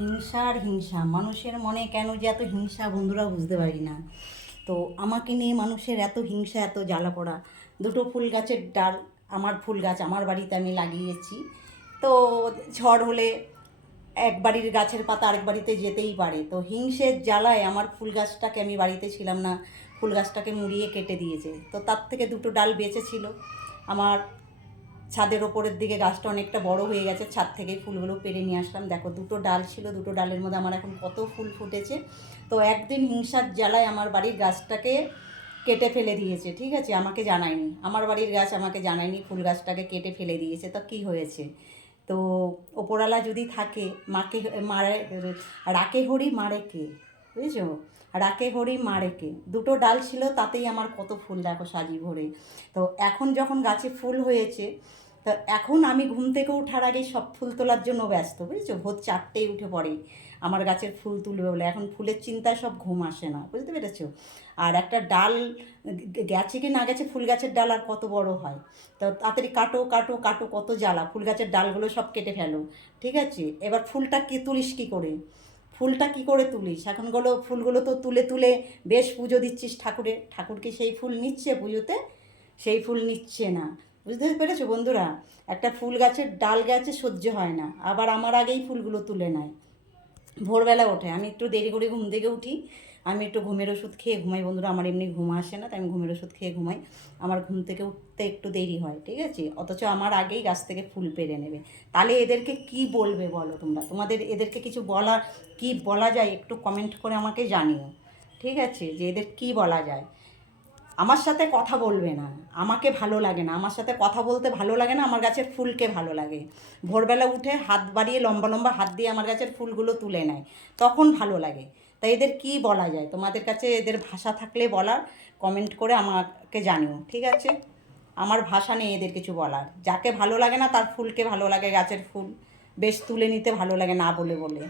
হিংসা আর হিংসা, মানুষের মনে কেন যে এত হিংসা বন্ধুরা বুঝতে পারি না। তো আমাকে নিয়ে মানুষের এত হিংসা, এত জ্বালা পোড়া। দুটো ফুল গাছের ডাল, আমার ফুল গাছ আমার বাড়িতে আমি লাগিয়েছি। তো ঝড় হলে এক বাড়ির গাছের পাতা আরেক বাড়িতে যেতেই পারে। তো হিংসের জ্বালায় আমার ফুল গাছটাকে, আমি বাড়িতে ছিলাম না, ফুল গাছটাকে মুড়িয়ে কেটে দিয়েছে। তো তার থেকে দুটো ডাল বেঁচেছিল। আমার ছাদের ওপরের দিকে গাছটা অনেকটা বড় হয়ে গেছে, ছাদ থেকে ফুলগুলো পেরে নিয়ে আসলাম। দেখো দুটো ডাল ছিল, দুটো ডালের মধ্যে আমার এখন কত ফুল ফুটেছে। তো একদিন হিংসার জ্বালায় আমার বাড়ির গাছটাকে কেটে ফেলে দিয়েছে, ঠিক আছে, আমাকে জানায়নি, আমার বাড়ির গাছ আমাকে জানায়নি, ফুল গাছটাকে কেটে ফেলে দিয়েছে। তো কী হয়েছে? তো ওপরওয়ালা যদি থাকে, মাকে মারে, রাকে হরি মারে কে, বুঝেছো? রাকে হরি মারে কে। দুটো ডাল ছিল, তাতেই আমার কত ফুল দেখো সাজি ভরে। তো এখন যখন গাছে ফুল হয়েছে, তো এখন আমি ঘুম থেকে ওঠার আগেই সব ফুল তোলার জন্য ব্যস্ত, বুঝেছো? ভোর 4টেই উঠে পড়ে আমার গাছের ফুল তুলবে বলে। এখন ফুলের চিন্তায় সব ঘুম আসে না, বুঝতে পেরেছো? আর একটা ডাল গেছে কি না গেছে, ফুল গাছের ডাল আর কত বড় হয়। তো তাড়াতাড়ি কাটো কাটো কাটো, কত জ্বালা, ফুল গাছের ডালগুলো সব কেটে ফেলো, ঠিক আছে? এবার ফুলটা কি তুলিস কী করে? ফুলটা কি করে তুলিস? এখনগুলো ফুলগুলো তো তুলে তুলে বেশ পুজো দিচ্ছিস ঠাকুরের, ঠাকুর কি সেই ফুল নিচ্ছে পুজোতে? সেই ফুল নিচ্ছে না, বুঝতে পেরেছো বন্ধুরা? একটা ফুল গাছের ডাল গাছে সহ্য হয় না, আবার আমার আগেই ফুলগুলো তুলে নেয়। ভোরবেলা ওঠে, আমি একটু দেরি করে ঘুম থেকে উঠি, আমি একটু ঘুমের ওষুধ খেয়ে ঘুমাই বন্ধুরা। আমার এমনি ঘুম আসে না, তাই আমি ঘুমের ওষুধ খেয়ে ঘুমাই। আমার ঘুম থেকে উঠতে একটু দেরি হয়, ঠিক আছে, অথচ আমার আগেই গাছ থেকে ফুল পেড়ে নেবে। তাহলে এদেরকে কি বলবে বলো তোমরা? তোমাদের এদেরকে কিছু বলা, কি বলা যায় একটু কমেন্ট করে আমাকে জানিও, ঠিক আছে, যে এদের কি বলা যায়। আমার সাথে কথা বলবে না, আমাকে ভালো লাগে না, আমার সাথে কথা বলতে ভালো লাগে না, আমার গাছের ফুলকে ভালো লাগে। ভোরবেলা উঠে হাত বাড়িয়ে লম্বা লম্বা হাত দিয়ে আমার গাছের ফুলগুলো তুলে নেয়, তখন ভালো লাগে। তাই এদের কি বলা যায়? তোমাদের কাছে এদের ভাষা থাকলে বলার, কমেন্ট করে আমাকে জানিও, ঠিক আছে? আমার ভাষা নেই এদের কিছু বলার। যাকে ভালো লাগে না তার ফুলকে ভালো লাগে, গাছের ফুল বেশ তুলে নিতে ভালো লাগে না বলে বলে।